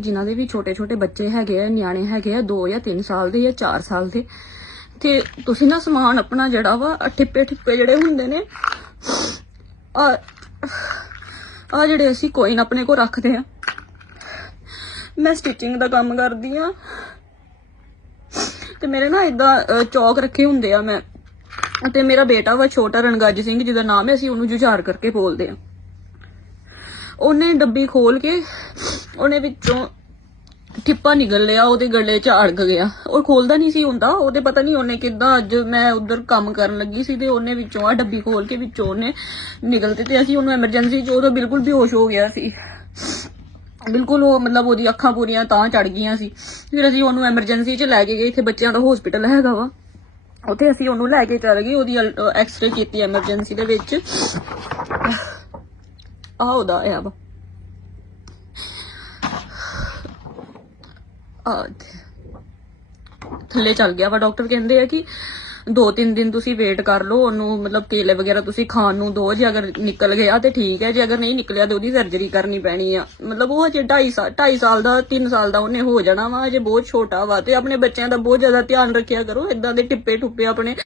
ਜਿਨ੍ਹਾਂ ਦੇ ਵੀ ਛੋਟੇ ਛੋਟੇ ਬੱਚੇ ਹੈਗੇ ਆ, ਨਿਆਣੇ ਹੈਗੇ ਆ 2 ਜਾਂ 3 ਸਾਲ ਦੇ ਜਾਂ 4 ਸਾਲ ਦੇ। ਤੇ ਤੁਸੀਂ ਨਾ ਸਮਾਨ ਆਪਣਾ ਜਿਹੜਾ ਵਾ ਠਿੱਪੇ ਠਿੱਪੇ ਜਿਹੜੇ ਹੁੰਦੇ ਨੇ ਆ ਆ ਜਿਹੜੇ ਅਸੀਂ ਕੋਇਨ ਆਪਣੇ ਕੋਲ ਰੱਖਦੇ ਆ। ਮੈਂ ਸਟਿਚਿੰਗ ਦਾ ਕੰਮ ਕਰਦੀ ਆ। ਤੇ ਮੇਰੇ ਨਾ ਇਦਾਂ ਚੌਕ ਰੱਖੇ ਹੁੰਦੇ ਆ ਮੈਂ। ਤੇ ਮੇਰਾ ਬੇਟਾ ਵਾ ਛੋਟਾ ਰਣਗੱਜ ਸਿੰਘ, ਜਿਹਦਾ ਨਾਮ ਹੈ ਅਸੀਂ ਉਹਨੂੰ ਜੁਝਾਰ ਕਰਕੇ ਬੋਲਦੇ ਆ। ਉਹਨੇ ਡੱਬੀ ਖੋਲ ਕੇ ਉਹਨੇ ਵਿੱਚੋਂ ਠਿੱਪਾ ਨਿਕਲ ਲਿਆ, ਉਹਦੇ ਗਲੇ 'ਚ ਅੜਕ ਗਿਆ। ਉਹ ਖੋਲਦਾ ਨਹੀਂ ਸੀ ਹੁੰਦਾ, ਉਹਦੇ ਪਤਾ ਨਹੀਂ ਉਹਨੇ ਕਿੱਦਾਂ ਅੱਜ ਮੈਂ ਉਧਰ ਕੰਮ ਕਰਨ ਲੱਗੀ ਸੀ ਤੇ ਉਹਨੇ ਵਿੱਚੋਂ ਆ ਡੱਬੀ ਖੋਲ ਕੇ ਵਿੱਚੋਂ ਉਹਨੇ ਨਿਕਲਤੇ ਤੇ ਅਸੀਂ ਉਹਨੂੰ ਐਮਰਜੈਂਸੀ 'ਚ ਉਦੋਂ ਬਿਲਕੁਲ ਬੇਹੋਸ਼ ਹੋ ਗਿਆ ਸੀ। ਬਿਲਕੁਲ ਉਹ ਮਤਲਬ ਉਹਦੀ ਅੱਖਾਂ ਪੂਰੀਆਂ ਤਾਂ ਚੜ ਗਈਆਂ ਸੀ। ਫਿਰ ਅਸੀਂ ਉਹਨੂੰ ਐਮਰਜੈਂਸੀ 'ਚ ਲੈ ਕੇ ਗਏ, ਇੱਥੇ ਬੱਚਿਆਂ ਦਾ ਹਸਪੀਟਲ ਹੈਗਾ ਵਾ। ਉੱਥੇ ਅਸੀਂ ਉਹਨੂੰ ਲੈ ਕੇ ਚੱਲ ਗਏ, ਉਹਦੀ ਐਕਸਰੇ ਕੀਤੀ ਐਮਰਜੈਂਸੀ ਦੇ ਵਿੱਚ। ਆਹ ਉਹਦਾ ਆਇਆ ਵਾ। ਥੱਲੇ ਚੱਲ ਗਿਆ ਵਾ ਡਾਕਟਰ, ਕਹਿੰਦੇ ਆ ਕਿ ਦੋ ਤਿੰਨ ਦਿਨ ਤੁਸੀਂ ਵੇਟ ਕਰ ਲਓ, ਉਹਨੂੰ ਮਤਲਬ ਕੇਲੇ ਵਗੈਰਾ ਤੁਸੀਂ ਖਾਣ ਨੂੰ ਦੋ, ਜੇ ਅਗਰ ਨਿਕਲ ਗਿਆ ਤੇ ਠੀਕ ਹੈ, ਜੇ ਅਗਰ ਨਹੀਂ ਨਿਕਲਿਆ ਤੇ ਉਹਦੀ ਸਰਜਰੀ ਕਰਨੀ ਪੈਣੀ ਆ। ਮਤਲਬ ਉਹ ਹਜੇ 2.5 ਸਾਲ 2.5 ਸਾਲ ਦਾ 3 ਸਾਲ ਦਾ ਉਹਨੇ ਹੋ ਜਾਣਾ ਵਾ, ਹਜੇ ਬਹੁਤ ਛੋਟਾ ਵਾ ਤੇ ਆਪਣੇ ਬੱਚਿਆਂ ਦਾ ਬਹੁਤ ਜ਼ਿਆਦਾ ਧਿਆਨ ਰੱਖਿਆ ਕਰੋ ਇਦਾਂ ਦੇ ਟਿੱਪੇ ਟੁੱਪੇ ਆਪਣੇ।